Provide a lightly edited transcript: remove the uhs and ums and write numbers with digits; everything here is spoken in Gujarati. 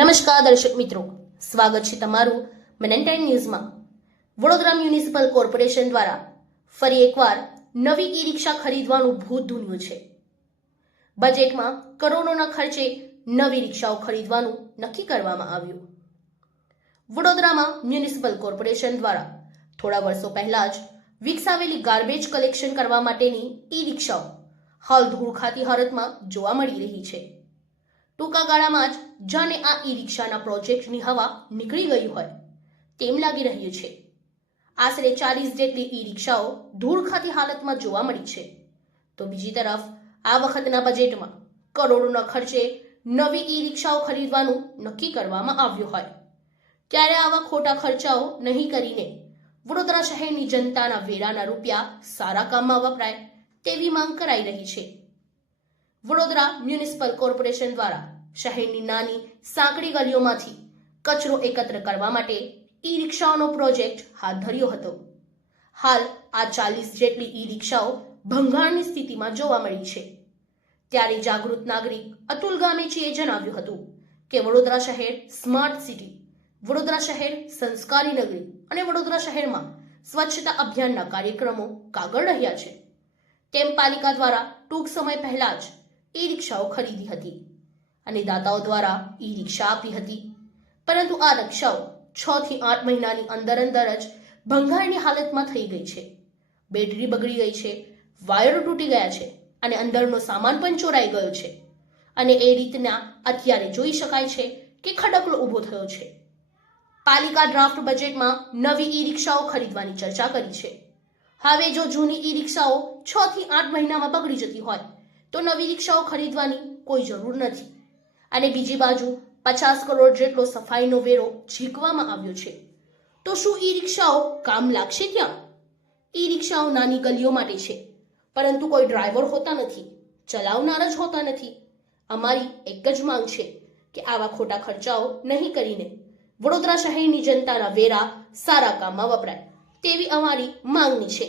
નમસ્કાર દર્શક મિત્રો, સ્વાગત છે તમારું મેનન્ટાઇન ન્યૂઝમાં। વડોદરા મ્યુનિસિપલ કોર્પોરેશન દ્વારા ફરી એકવાર નવી ઈ રિક્ષા ખરીદવાનું ભૂત ધૂન્યું છે। બજેટમાં કરોડોના ખર્ચે નવી રિક્ષાઓ ખરીદવાનું નક્કી કરવામાં આવ્યું। વડોદરામાં મ્યુનિસિપલ કોર્પોરેશન દ્વારા થોડા વર્ષો પહેલા જ વિકસાવેલી ગાર્બેજ કલેક્શન કરવા માટેની ઈ રિક્ષાઓ હાલ ધૂળ ખાતી હાલતમાં જોવા મળી રહી છે। ટૂંકા ગાળામાં જ જાણે આ ઈ રિક્ષાના પ્રોજેક્ટની હવા નીકળી ગઈ હોય તેમ લાગી રહ્યું છે। આશરે 40 જેટલી ઈ રિક્ષાઓ ધૂળ ખાતી હાલતમાં જોવા મળી છે, તો બીજી તરફ આ વખતના બજેટમાં કરોડોના ખર્ચે નવી ઈ રિક્ષાઓ ખરીદવાનું નક્કી કરવામાં આવ્યું હોય ત્યારે આવા ખોટા ખર્ચાઓ નહીં કરીને વડોદરા શહેરની જનતાના વેરાના રૂપિયા સારા કામમાં વપરાય તેવી માંગ કરાઈ રહી છે। વડોદરા મ્યુનિસિપલ કોર્પોરેશન દ્વારા શહેરની નાની સાંકડી ગલીઓમાંથી કચરો એકત્ર કરવા માટે ઈ રિક્ષાઓનો પ્રોજેક્ટ હાથ ધર્યો હતો। હાલ આ 40 જેટલી ઈ રિક્ષાઓ ભંગાણની સ્થિતિમાં જોવા મળી છે, ત્યારે જાગૃત નાગરિક અતુલ ગામેચીએ જણાવ્યું હતું કે વડોદરા શહેર સ્માર્ટ સિટી, વડોદરા શહેર સંસ્કારી નગરી અને વડોદરા શહેરમાં સ્વચ્છતા અભિયાનના કાર્યક્રમો કાગળ રહ્યા છે, તેમ પાલિકા દ્વારા ટૂંક સમય પહેલા જ ઈ રિક્ષાઓ ખરીદી હતી અને દાતાઓ દ્વારા ઈ રિક્ષા આપી હતી, પરંતુ આ રિક્ષાઓ 6 થી 8 મહિનાની અંદર જ ભંગારની હાલતમાં થઈ ગઈ છે। બેટરી બગડી ગઈ છે, વાયરો તૂટી ગયા છે અને અંદરનો સામાન પણ ચોરાઈ ગયો છે અને એ રીતના અત્યારે જોઈ શકાય છે કે ખડકલો ઊભો થયો છે। પાલિકા ડ્રાફ્ટ બજેટમાં નવી ઈ રિક્ષાઓ ખરીદવાની ચર્ચા કરી છે। હવે જો જૂની ઈ રિક્ષાઓ 6 થી 8 મહિનામાં બગડી જતી હોય તો નવી રિક્ષાઓ ખરીદવાની કોઈ જરૂર નથી અને બીજી બાજુ 50 કરોડ જેટલો સફાઈનો વેરો ઝીકવામાં આવ્યો છે, તો શું ઈ રિક્ષાઓ કામ લાગશે ક્યાં? ઈ રિક્ષાઓ નાની ગલીઓ માટે છે, પરંતુ કોઈ ડ્રાઈવર હોતા નથી, ચલાવનાર જ હોતા નથી। અમારી એક જ માંગ છે કે આવા ખોટા ખર્ચાઓ નહીં કરીને વડોદરા શહેરની જનતાના વેરા સારા કામમાં વપરાય તેવી અમારી માંગણી છે।